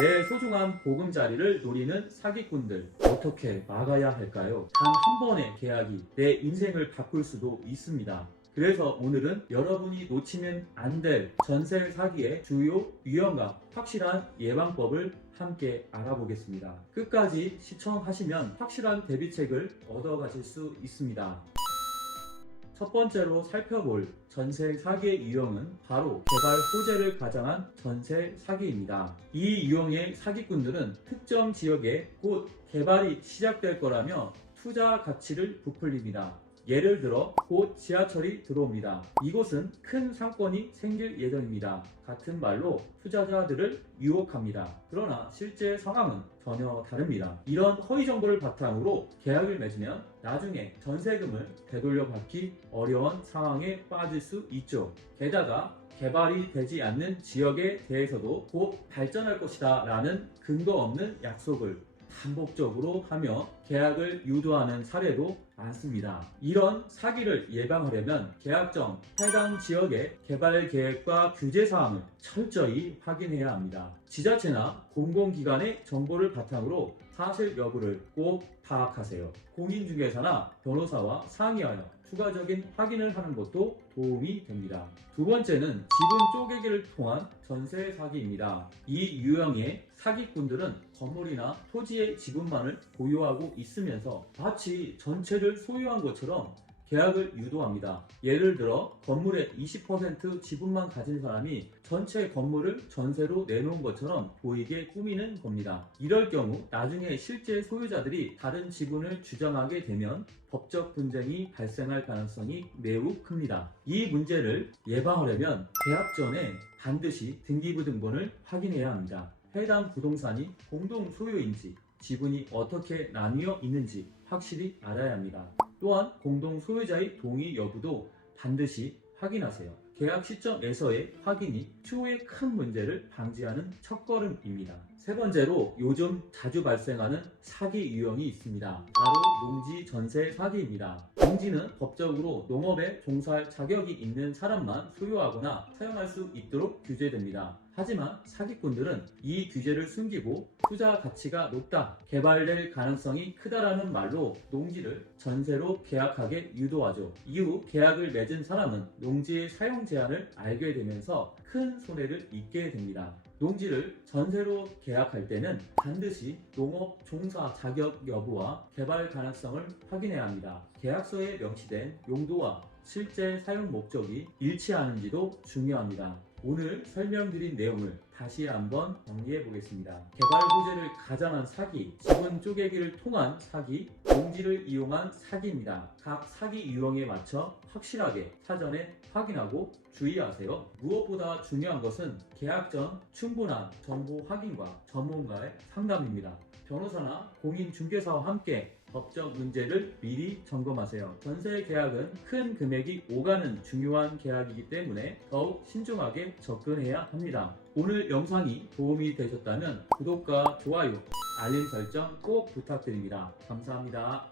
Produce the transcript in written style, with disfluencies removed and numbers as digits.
내 소중한 보금자리를 노리는 사기꾼들, 어떻게 막아야 할까요? 단 한 번의 계약이 내 인생을 바꿀 수도 있습니다. 그래서 오늘은 여러분이 놓치면 안 될 전세 사기의 주요 유형과 확실한 예방법을 함께 알아보겠습니다. 끝까지 시청하시면 확실한 대비책을 얻어가실 수 있습니다. 첫 번째로 살펴볼 전세 사기의 유형은 바로 개발 호재를 가장한 전세 사기입니다. 이 유형의 사기꾼들은 특정 지역에 곧 개발이 시작될 거라며 투자 가치를 부풀립니다. 예를 들어 곧 지하철이 들어옵니다. 이곳은 큰 상권이 생길 예정입니다. 같은 말로 투자자들을 유혹합니다. 그러나 실제 상황은 전혀 다릅니다. 이런 허위 정보를 바탕으로 계약을 맺으면 나중에 전세금을 되돌려받기 어려운 상황에 빠질 수 있죠. 게다가 개발이 되지 않는 지역에 대해서도 곧 발전할 것이다 라는 근거 없는 약속을 반복적으로 하며 계약을 유도하는 사례도 많습니다. 이런 사기를 예방하려면 계약 전 해당 지역의 개발 계획과 규제 사항을 철저히 확인해야 합니다. 지자체나 공공기관의 정보를 바탕으로 사실 여부를 꼭 파악하세요. 공인중개사나 변호사와 상의하여 추가적인 확인을 하는 것도 도움이 됩니다. 두 번째는 지분 쪼개기를 통한 전세 사기입니다. 이 유형의 사기꾼들은 건물이나 토지의 지분만을 보유하고 있으면서 마치 전체를 소유한 것처럼 계약을 유도합니다. 예를 들어 건물의 20% 지분만 가진 사람이 전체 건물을 전세로 내놓은 것처럼 보이게 꾸미는 겁니다. 이럴 경우 나중에 실제 소유자들이 다른 지분을 주장하게 되면 법적 분쟁이 발생할 가능성이 매우 큽니다. 이 문제를 예방하려면 계약 전에 반드시 등기부등본을 확인해야 합니다. 해당 부동산이 공동 소유인지 지분이 어떻게 나뉘어 있는지 확실히 알아야 합니다. 또한 공동 소유자의 동의 여부도 반드시 확인하세요. 계약 시점에서의 확인이 추후에 큰 문제를 방지하는 첫걸음입니다. 세 번째로 요즘 자주 발생하는 사기 유형이 있습니다. 바로 농지 전세 사기입니다. 농지는 법적으로 농업에 종사할 자격이 있는 사람만 소유하거나 사용할 수 있도록 규제됩니다. 하지만 사기꾼들은 이 규제를 숨기고 투자 가치가 높다, 개발될 가능성이 크다라는 말로 농지를 전세로 계약하게 유도하죠. 이후 계약을 맺은 사람은 농지의 사용 제한을 알게 되면서 큰 손해를 입게 됩니다. 농지를 전세로 계약할 때는 반드시 농업 종사 자격 여부와 개발 가능성을 확인해야 합니다. 계약서에 명시된 용도와 실제 사용 목적이 일치하는지도 중요합니다. 오늘 설명드린 내용을 다시 한번 정리해 보겠습니다. 개발 호재를 가장한 사기, 지분 쪼개기를 통한 사기, 농지를 이용한 사기입니다. 각 사기 유형에 맞춰 확실하게 사전에 확인하고 주의하세요. 무엇보다 중요한 것은 계약 전 충분한 정보 확인과 전문가의 상담입니다. 변호사나 공인중개사와 함께 법적 문제를 미리 점검하세요. 전세 계약은 큰 금액이 오가는 중요한 계약이기 때문에 더욱 신중하게 접근해야 합니다. 오늘 영상이 도움이 되셨다면 구독과 좋아요, 알림 설정 꼭 부탁드립니다. 감사합니다.